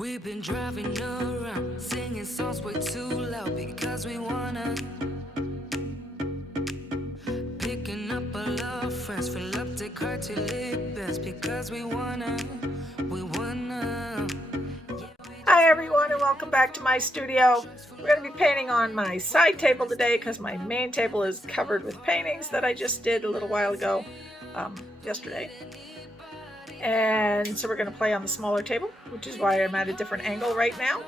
We've been driving around, singing songs way too loud because we wanna. Picking up all our friends, fill up the car till it bends because we wanna. Hi everyone and welcome back to my studio. We're going to be painting on my side table today because my main table is covered with paintings that I just did a little while ago, yesterday. And so we're going to play on the smaller table, which is why I'm at a different angle right now.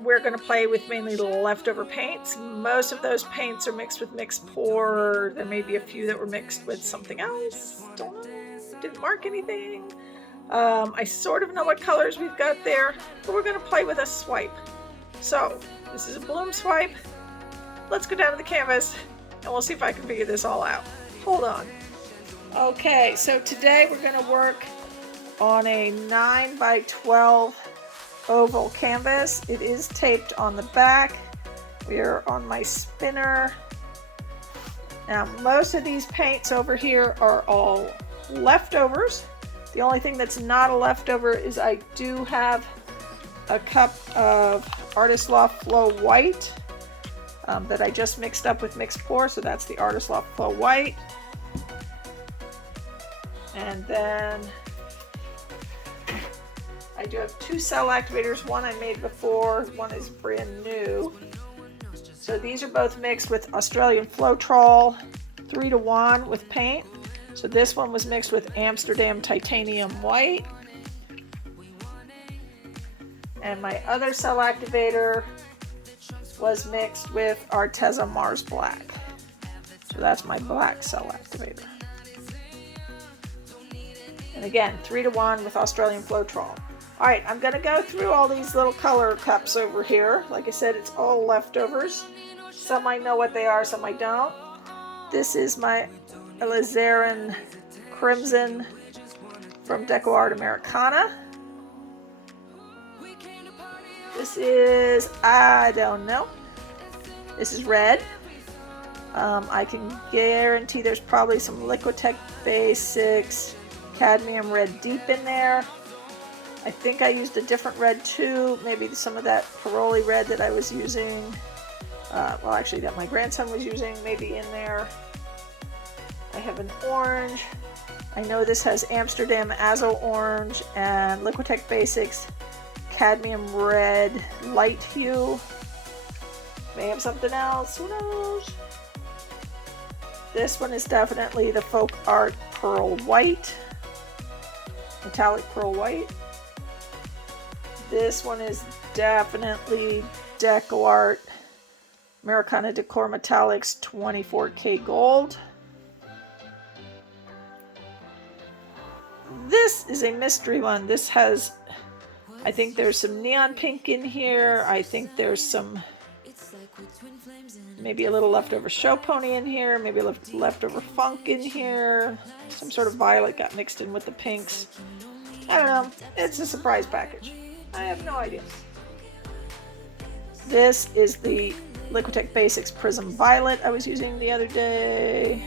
We're going to play with mainly leftover paints. Most of those paints are mixed with mixed pour. There may be a few that were mixed with something else. Don't know. Didn't mark anything. I sort of know what colors we've got there, but we're going to play with a swipe. So this is a bloom swipe. Let's go down to the canvas and we'll see if I can figure this all out. Hold on. Okay, so today we're going to work on a 9 by 12 oval canvas. It is taped on the back. We are on my spinner. Now most of these paints over here are all leftovers. The only thing that's not a leftover is I do have a cup of Loft Flow White that I just mixed up with mixed pour, so that's the Loft Flow White. And then I do have two cell activators, one I made before, one is brand new. So these are both mixed with Australian Floetrol 3-to-1 with paint. So this one was mixed with Amsterdam Titanium White. And my other cell activator was mixed with Arteza Mars Black. So that's my black cell activator. And again, 3-to-1 with Australian Floetrol. All right, I'm gonna go through all these little color cups over here. Like I said, it's all leftovers. Some I know what they are, some I don't. This is my Alizaran Crimson from Deco Americana. This is, I don't know. This is red. I can guarantee there's probably some Liquitex Basics Cadmium Red Deep in there. I think I used a different red too. Maybe some of that Pyrrole red that I was using. Well, actually that my grandson was using, maybe in there. I have an orange. I know this has Amsterdam Azo Orange and Liquitex Basics Cadmium Red Light Hue. May have something else, who knows? This one is definitely the Folk Art Pearl White. Metallic Pearl White. This one is definitely Deco Art Americana Decor Metallics 24K Gold. This is a mystery one. This has, I think there's some neon pink in here. I think there's some, maybe a little leftover show pony in here. Maybe a leftover funk in here. Some sort of violet got mixed in with the pinks. I don't know. It's a surprise package. I have no idea. This is the Liquitex Basics Prism Violet I was using the other day.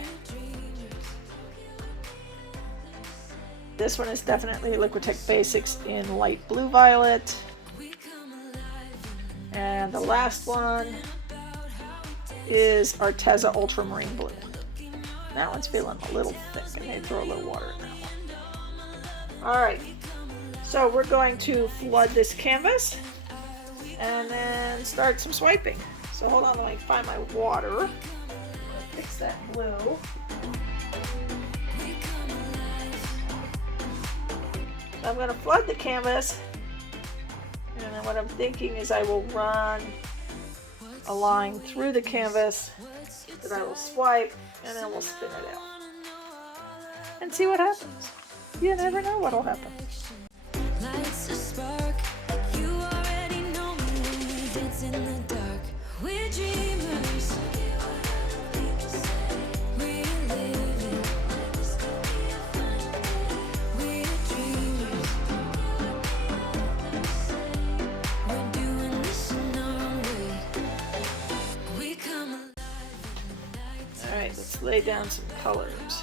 This one is definitely Liquitex Basics in light blue violet. And the last one is Arteza Ultramarine Blue. That one's feeling a little thick. I may throw a little water in that one. Alright, so we're going to flood this canvas and then start some swiping. So hold on, let me find my water. Fix that blue. I'm going to flood the canvas, and then what I'm thinking is I will run a line through the canvas that I will swipe, and then we'll spin it out and see what happens. You never know what will happen. Lights a spark, you already know me when we dance in the dark. We're dreamers. Alright, let's lay down some colors.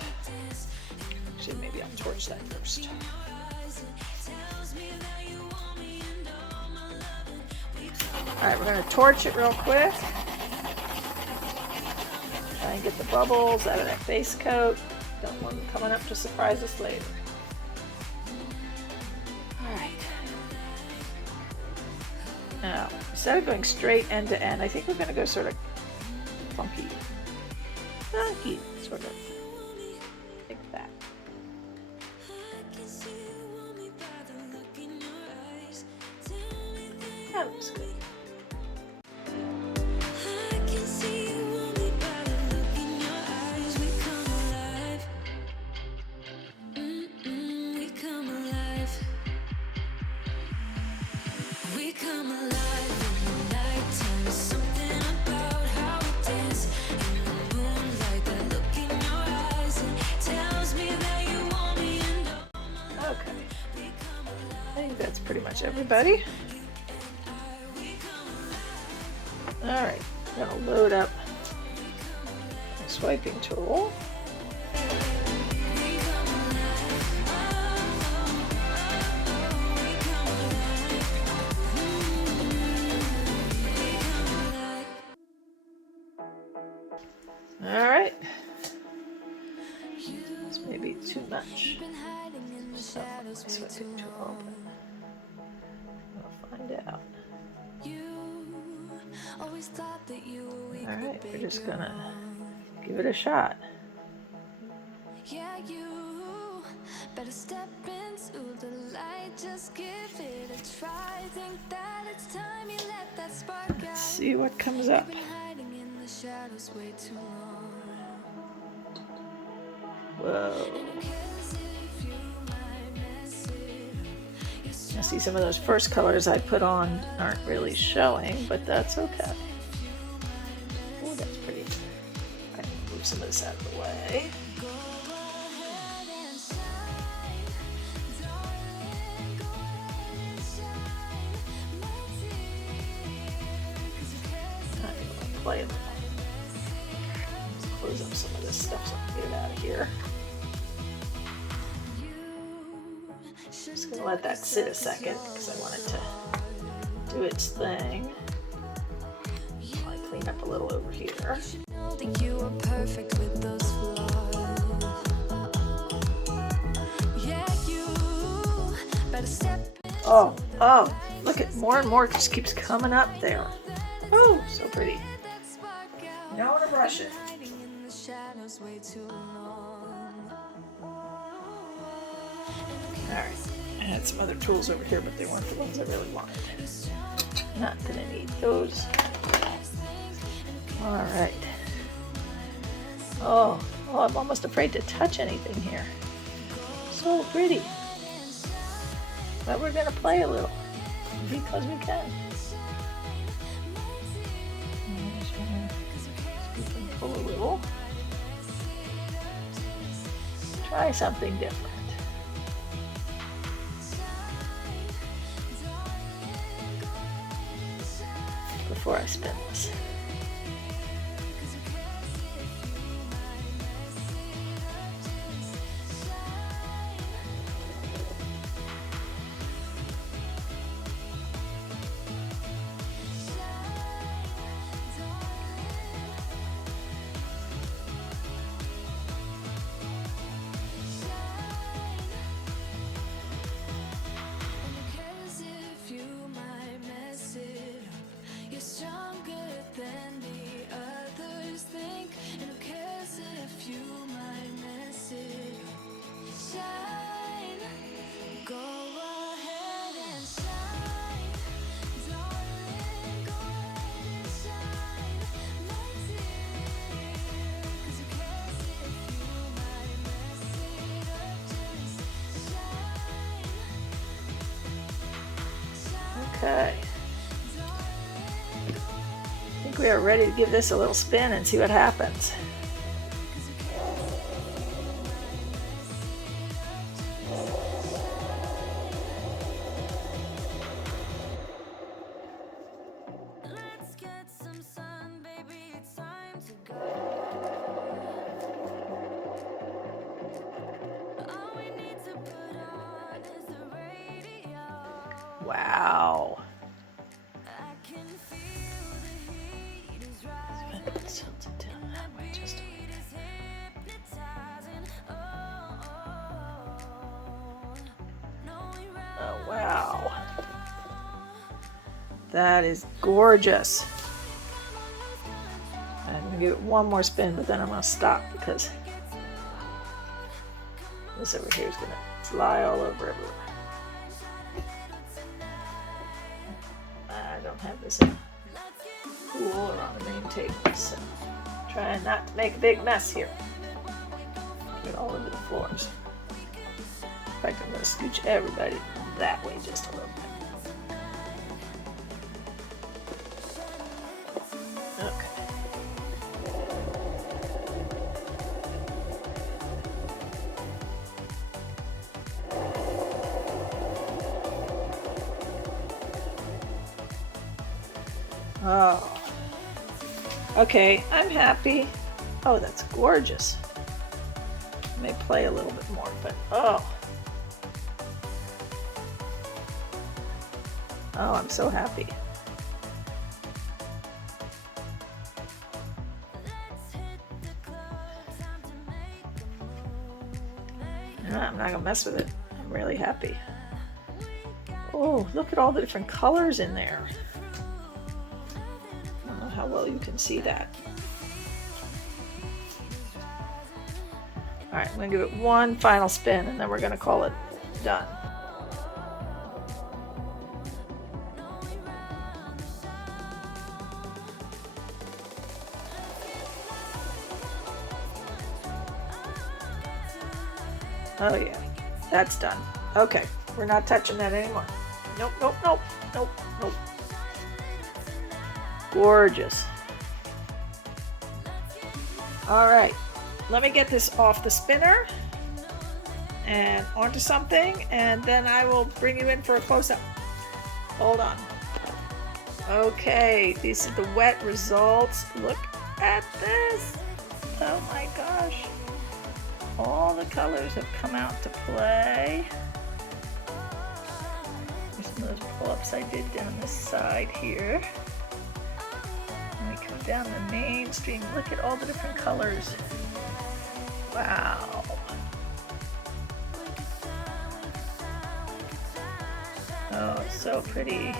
Actually, maybe I'll torch that first. Alright, we're going to torch it real quick. Try and get the bubbles out of that base coat. Don't want them coming up to surprise us later. Alright. Now, instead of going straight end to end, I think we're going to go sort of funky. Funky, sort of. Like that. That looks good. Pretty much everybody. Alright, I'm going to load up my swiping tool. Alright. This may be too much. So, my swiping tool. Find out. Alright, we're just gonna give it a shot. Better step into the light, just give it a try. Think that it's time you let that spark out. Let's see what comes up. Whoa. I see some of those first colors I put on aren't really showing, but that's okay. Oh, that's pretty good. I can move some of this out of the way. I'm play it. Let's close up some of this stuff so I can get it out of here. Just gonna let that sit a second because I want it to do its thing. I clean up a little over here. Oh, look at more and more just keeps coming up there. Oh, so pretty. You don't want to brush it. Alright, I had some other tools over here, but they weren't the ones I really wanted. Not gonna need those. Alright. Oh, I'm almost afraid to touch anything here. So pretty. But we're gonna play a little, because we can. I'm just gonna scoop and pull a little. Try something different. Before I spin this. Okay. I think we are ready to give this a little spin and see what happens. Wow. Tilt it down that way just a bit. Oh, wow. That is gorgeous. I'm going to give it one more spin, but then I'm going to stop because this over here is going to fly all over everywhere. I don't have this in a pool or on the main table, so I'm trying not to make a big mess here. Get it all over the floors. In fact, I'm going to scooch everybody that way just a little bit. Okay. Oh. Okay, I'm happy. Oh, that's gorgeous. I may play a little bit more, but oh. Oh, I'm so happy. I'm not gonna mess with it. I'm really happy. Oh, look at all the different colors in there. I don't know how well you can see that. All right, I'm gonna give it one final spin and then we're gonna call it done. Oh yeah, that's done. Okay, we're not touching that anymore. Nope, nope, nope, nope, nope. Gorgeous. All right, let me get this off the spinner and onto something, and then I will bring you in for a close-up. Hold on. Okay, these are the wet results. Look at this. Oh my gosh. All the colors have come out to play. There's some of those pull-ups I did down this side here. And we come down the mainstream. Look at all the different colors. Wow. Oh, it's so pretty.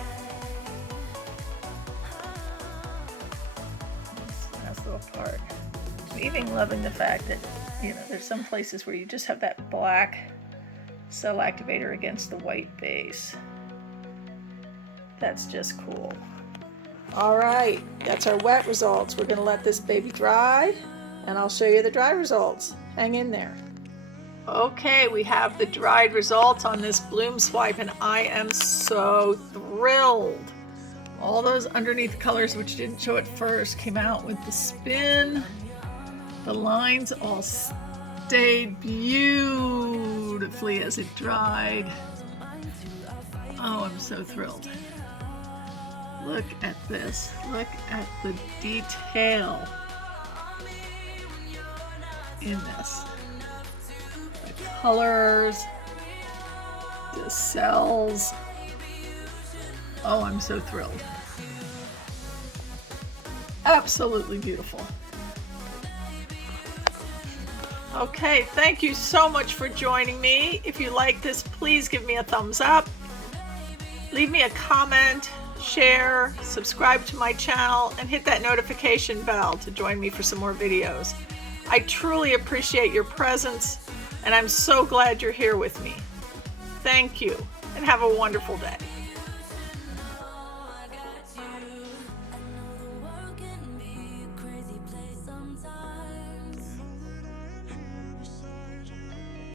This nice little part. I'm even loving the fact that, you know, there's some places where you just have that black cell activator against the white base. That's just cool. All right, that's our wet results. We're gonna let this baby dry and I'll show you the dry results. Hang in there. Okay, we have the dried results on this bloom swipe and I am so thrilled. All those underneath colors which didn't show at first came out with the spin. The lines all stayed beautifully as it dried. Oh, I'm so thrilled. Look at this. Look at the detail in this. The colors, the cells. Oh, I'm so thrilled. Absolutely beautiful. Okay, thank you so much for joining me. If you like this, please give me a thumbs up. Leave me a comment, share, subscribe to my channel, and hit that notification bell to join me for some more videos. I truly appreciate your presence, and I'm so glad you're here with me. Thank you, and have a wonderful day.